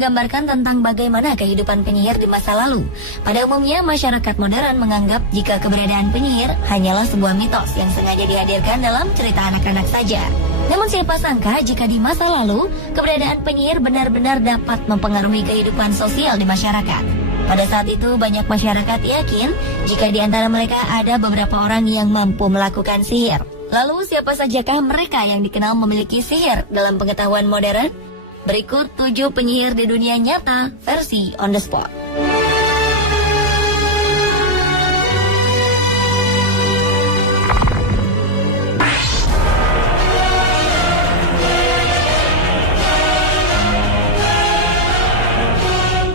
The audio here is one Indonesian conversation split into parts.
menggambarkan tentang bagaimana kehidupan penyihir di masa lalu. Pada umumnya, masyarakat modern menganggap jika keberadaan penyihir hanyalah sebuah mitos yang sengaja dihadirkan dalam cerita anak-anak saja. Namun siapa sangka jika di masa lalu, keberadaan penyihir benar-benar dapat mempengaruhi kehidupan sosial di masyarakat. Pada saat itu, banyak masyarakat yakin jika di antara mereka ada beberapa orang yang mampu melakukan sihir. Lalu siapa sajakah mereka yang dikenal memiliki sihir dalam pengetahuan modern? Berikut 7 penyihir di dunia nyata versi on the spot.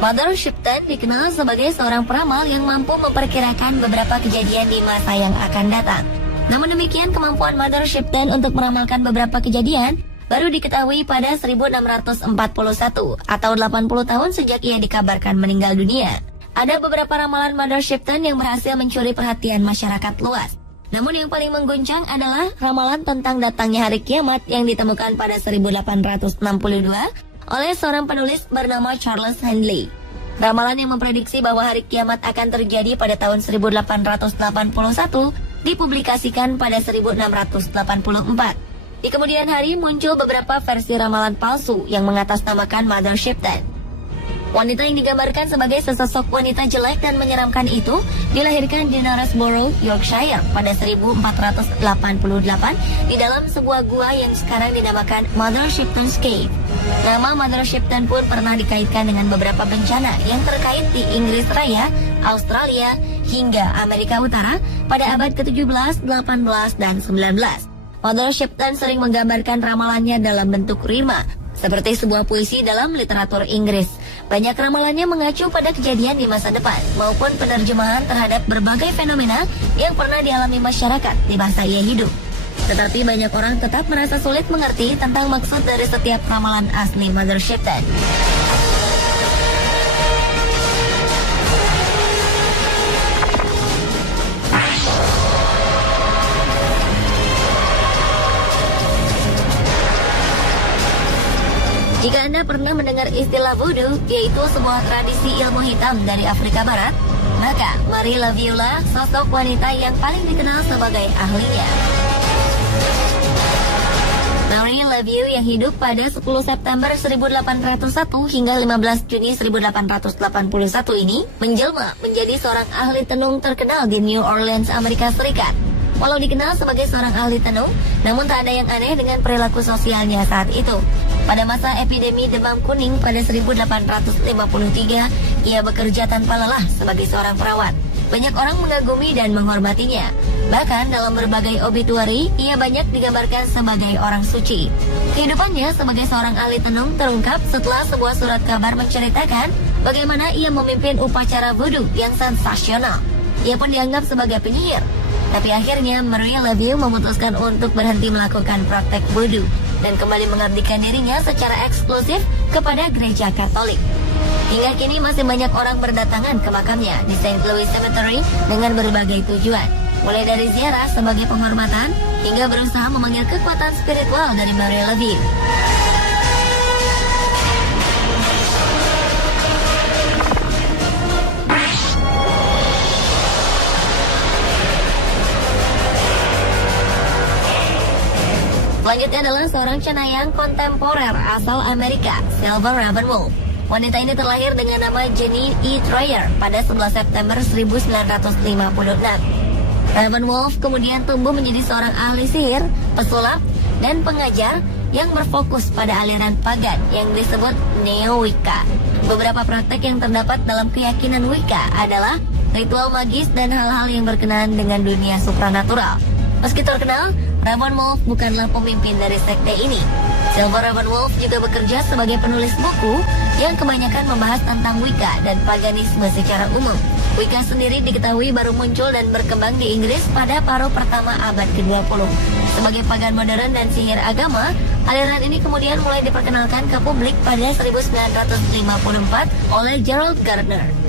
Mother Shipton dikenal sebagai seorang peramal yang mampu memperkirakan beberapa kejadian di masa yang akan datang. Namun demikian, kemampuan Mother Shipton untuk meramalkan beberapa kejadian baru diketahui pada 1641 atau 80 tahun sejak ia dikabarkan meninggal dunia. Ada beberapa ramalan Mother Shipton yang berhasil mencuri perhatian masyarakat luas. Namun yang paling mengguncang adalah ramalan tentang datangnya hari kiamat yang ditemukan pada 1862 oleh seorang penulis bernama Charles Handley. Ramalan yang memprediksi bahwa hari kiamat akan terjadi pada tahun 1881 dipublikasikan pada 1684. Di kemudian hari muncul beberapa versi ramalan palsu yang mengatasnamakan Mother Shipton. Wanita yang digambarkan sebagai sesosok wanita jelek dan menyeramkan itu dilahirkan di Knaresborough, Yorkshire pada 1488 di dalam sebuah gua yang sekarang dinamakan Mother Shipton's Cave. Nama Mother Shipton pun pernah dikaitkan dengan beberapa bencana yang terkait di Inggris Raya, Australia, hingga Amerika Utara pada abad ke-17, 18, dan 19. Mother Shipton sering menggambarkan ramalannya dalam bentuk rima, seperti sebuah puisi dalam literatur Inggris. Banyak ramalannya mengacu pada kejadian di masa depan, maupun penerjemahan terhadap berbagai fenomena yang pernah dialami masyarakat di masa ia hidup. Tetapi banyak orang tetap merasa sulit mengerti tentang maksud dari setiap ramalan asli Mother Shipton. Jika Anda pernah mendengar istilah voodoo, yaitu sebuah tradisi ilmu hitam dari Afrika Barat, maka Marie Laveau lah sosok wanita yang paling dikenal sebagai ahlinya. Marie Laveau yang hidup pada 10 September 1801 hingga 15 Juni 1881 ini menjelma menjadi seorang ahli tenung terkenal di New Orleans, Amerika Serikat. Walau dikenal sebagai seorang ahli tenung, namun tak ada yang aneh dengan perilaku sosialnya saat itu. Pada masa epidemi demam kuning pada 1853, ia bekerja tanpa lelah sebagai seorang perawat. Banyak orang mengagumi dan menghormatinya. Bahkan dalam berbagai obituari, ia banyak digambarkan sebagai orang suci. Kehidupannya sebagai seorang ahli tenung terungkap setelah sebuah surat kabar menceritakan bagaimana ia memimpin upacara voodoo yang sensasional. Ia pun dianggap sebagai penyihir. Tapi akhirnya Marie Laveau memutuskan untuk berhenti melakukan praktek voodoo dan kembali mengabdikan dirinya secara eksklusif kepada gereja Katolik. Hingga kini masih banyak orang berdatangan ke makamnya di St. Louis Cemetery dengan berbagai tujuan, mulai dari ziarah sebagai penghormatan hingga berusaha memanggil kekuatan spiritual dari Marie Laveau. Selanjutnya adalah seorang cenayang kontemporer asal Amerika, Silver Ravenwolf. Wanita ini terlahir dengan nama Jenny E. Troyer pada 11 September 1956. Ravenwolf kemudian tumbuh menjadi seorang ahli sihir, pesulap, dan pengajar yang berfokus pada aliran pagan yang disebut Neo-Wicca. Beberapa praktek yang terdapat dalam keyakinan Wicca adalah ritual magis dan hal-hal yang berkenaan dengan dunia supranatural. Meski terkenal, Ravenwolf bukanlah pemimpin dari sekte ini. Silver Ravenwolf juga bekerja sebagai penulis buku yang kebanyakan membahas tentang Wicca dan paganisme secara umum. Wicca sendiri diketahui baru muncul dan berkembang di Inggris pada paruh pertama abad ke-20. Sebagai pagan modern dan sihir agama, aliran ini kemudian mulai diperkenalkan ke publik pada 1954 oleh Gerald Gardner.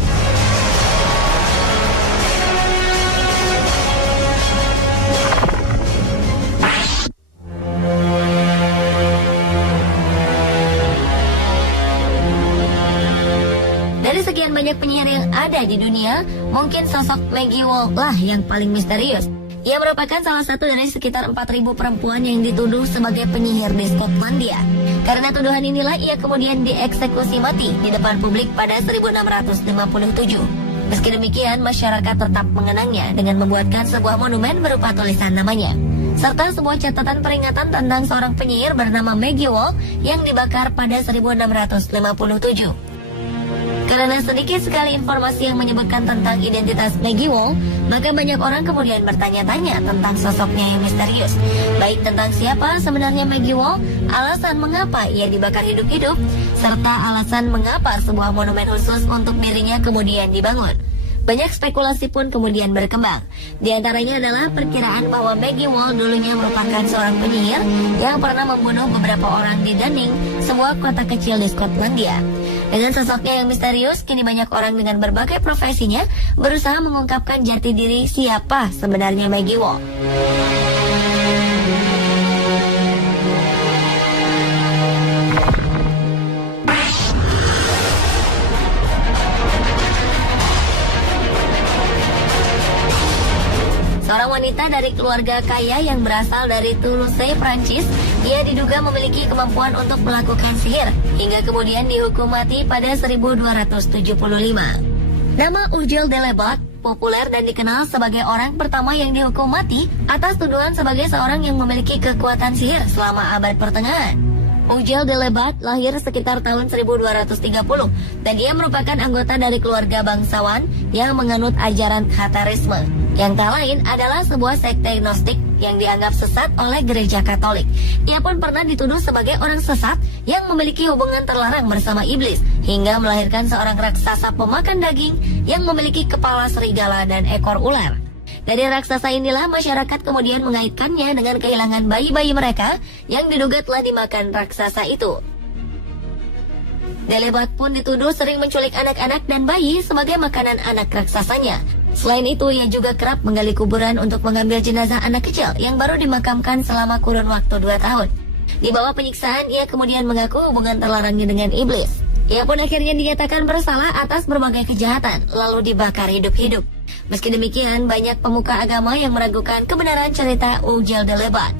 banyak penyihir yang ada di dunia, mungkin sosok Maggie Wall lah yang paling misterius. Ia merupakan salah satu dari sekitar 4.000 perempuan yang dituduh sebagai penyihir di Skotlandia. Karena tuduhan inilah ia kemudian dieksekusi mati di depan publik pada 1657. Meski demikian, masyarakat tetap mengenangnya dengan membuatkan sebuah monumen berupa tulisan namanya, serta sebuah catatan peringatan tentang seorang penyihir bernama Maggie Wall yang dibakar pada 1657. Karena sedikit sekali informasi yang menyebutkan tentang identitas Maggie Wall, maka banyak orang kemudian bertanya-tanya tentang sosoknya yang misterius, baik tentang siapa sebenarnya Maggie Wall, alasan mengapa ia dibakar hidup-hidup, serta alasan mengapa sebuah monumen khusus untuk dirinya kemudian dibangun. Banyak spekulasi pun kemudian berkembang. Di antaranya adalah perkiraan bahwa Maggie Wall dulunya merupakan seorang penyihir yang pernah membunuh beberapa orang di Dunning, sebuah kota kecil di Skotlandia. Dengan sosoknya yang misterius, kini banyak orang dengan berbagai profesinya berusaha mengungkapkan jati diri siapa sebenarnya Maggie Wall. Seorang wanita dari keluarga kaya yang berasal dari Toulouse, Prancis, ia diduga memiliki kemampuan untuk melakukan sihir, hingga kemudian dihukum mati pada 1275. Nama Ugel de Lebat populer dan dikenal sebagai orang pertama yang dihukum mati atas tuduhan sebagai seorang yang memiliki kekuatan sihir selama abad pertengahan. Ugel de Lebat lahir sekitar tahun 1230 dan ia merupakan anggota dari keluarga bangsawan yang menganut ajaran Khatarisme. Yang tak lain adalah sebuah sekte Gnostik yang dianggap sesat oleh gereja Katolik. Ia pun pernah dituduh sebagai orang sesat yang memiliki hubungan terlarang bersama iblis, hingga melahirkan seorang raksasa pemakan daging yang memiliki kepala serigala dan ekor ular. Dari raksasa inilah masyarakat kemudian mengaitkannya dengan kehilangan bayi-bayi mereka yang diduga telah dimakan raksasa itu. Delebat pun dituduh sering menculik anak-anak dan bayi sebagai makanan anak raksasanya. Selain itu, ia juga kerap menggali kuburan untuk mengambil jenazah anak kecil yang baru dimakamkan selama kurun waktu 2 tahun. Di bawah penyiksaan, ia kemudian mengaku hubungan terlarangnya dengan iblis. Ia pun akhirnya dinyatakan bersalah atas berbagai kejahatan, lalu dibakar hidup-hidup. Meski demikian, banyak pemuka agama yang meragukan kebenaran cerita Ugel de Lebat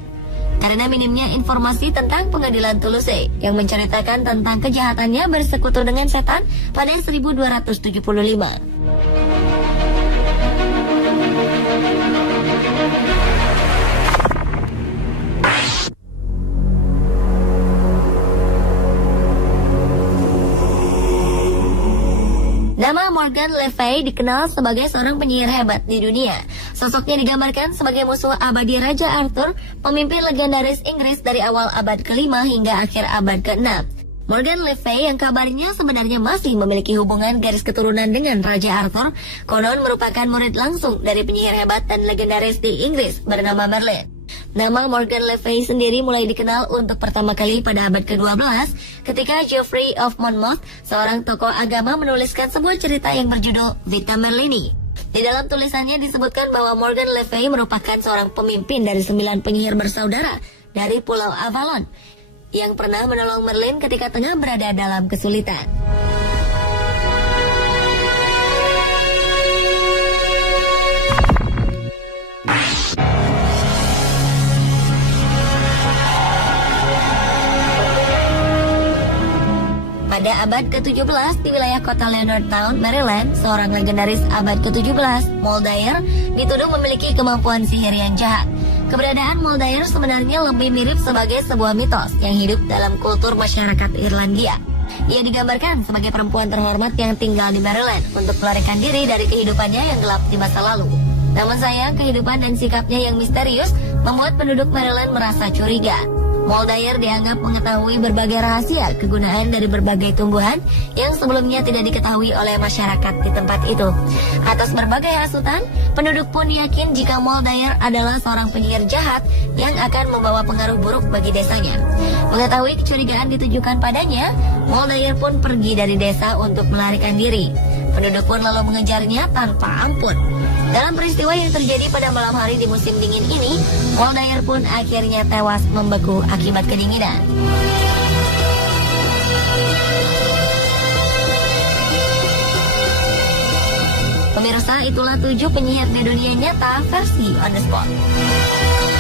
karena minimnya informasi tentang pengadilan Toulouse yang menceritakan tentang kejahatannya bersekutu dengan setan pada 1275. Nama Morgan Le Fay dikenal sebagai seorang penyihir hebat di dunia. Sosoknya digambarkan sebagai musuh abadi Raja Arthur, pemimpin legendaris Inggris dari awal abad ke-5 hingga akhir abad ke-6. Morgan Le Fay yang kabarnya sebenarnya masih memiliki hubungan garis keturunan dengan Raja Arthur, konon merupakan murid langsung dari penyihir hebat dan legendaris di Inggris bernama Merlin. Nama Morgan Le Fay sendiri mulai dikenal untuk pertama kali pada abad ke-12 ketika Geoffrey of Monmouth, seorang tokoh agama, menuliskan sebuah cerita yang berjudul Vita Merlini. Di dalam tulisannya disebutkan bahwa Morgan Le Fay merupakan seorang pemimpin dari 9 penyihir bersaudara dari Pulau Avalon yang pernah menolong Merlin ketika tengah berada dalam kesulitan. Pada abad ke-17 di wilayah kota Leonardtown, Maryland, seorang legendaris abad ke-17, Moldair, dituduh memiliki kemampuan sihir yang jahat. Keberadaan Moldair sebenarnya lebih mirip sebagai sebuah mitos yang hidup dalam kultur masyarakat Irlandia. Ia digambarkan sebagai perempuan terhormat yang tinggal di Maryland untuk melarikan diri dari kehidupannya yang gelap di masa lalu. Namun sayang, kehidupan dan sikapnya yang misterius membuat penduduk Maryland merasa curiga. Moldair dianggap mengetahui berbagai rahasia kegunaan dari berbagai tumbuhan yang sebelumnya tidak diketahui oleh masyarakat di tempat itu. Atas berbagai hasutan, penduduk pun yakin jika Moldair adalah seorang penyihir jahat yang akan membawa pengaruh buruk bagi desanya. Mengetahui kecurigaan ditujukan padanya, Moldair pun pergi dari desa untuk melarikan diri. Penduduk pun lalu mengejarnya tanpa ampun. Dalam peristiwa yang terjadi pada malam hari di musim dingin ini, Moldair pun akhirnya tewas membeku akibat kedinginan. itulah 7 penyihir di dunia nyata versi On The Spot.